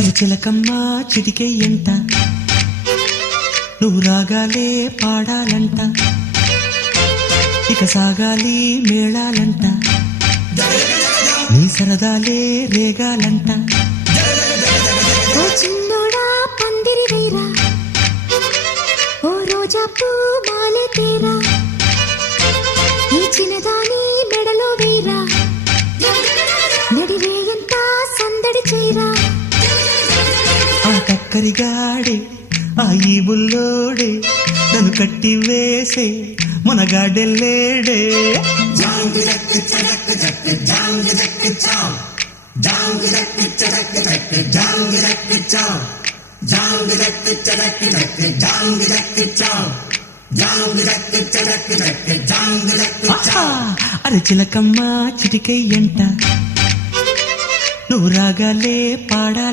అరచిలకమ్మ చిటికే ఎంట నువ్వు రాగాలే పాడాలంట ఇక సాగాలి మేళాలంట నీ సరదాలే రేగాలంట ఓ చిన్నోడా పందిరి వేరా ఓ రోజా పూ మాలే తేరా ఈ చిన్నదాని మెడలో వేరా నడిరేయంత సందడి చేరా ఆ కక్కరిగాడే ఆ ఈ బుల్లోడే నన్ను కట్టి వేసే మునగాడెల్లేడే అరచిలకమ్మ చిటికై ఎంట నువ్వు రాగాలే పాడాలి